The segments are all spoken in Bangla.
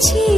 বুঝি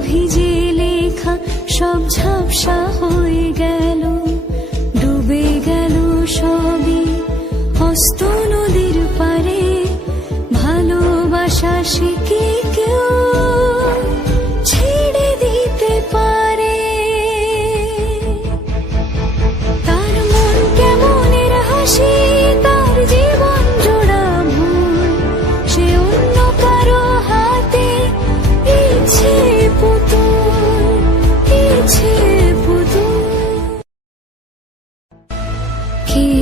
ভিজে লেখা সব ঝাপসা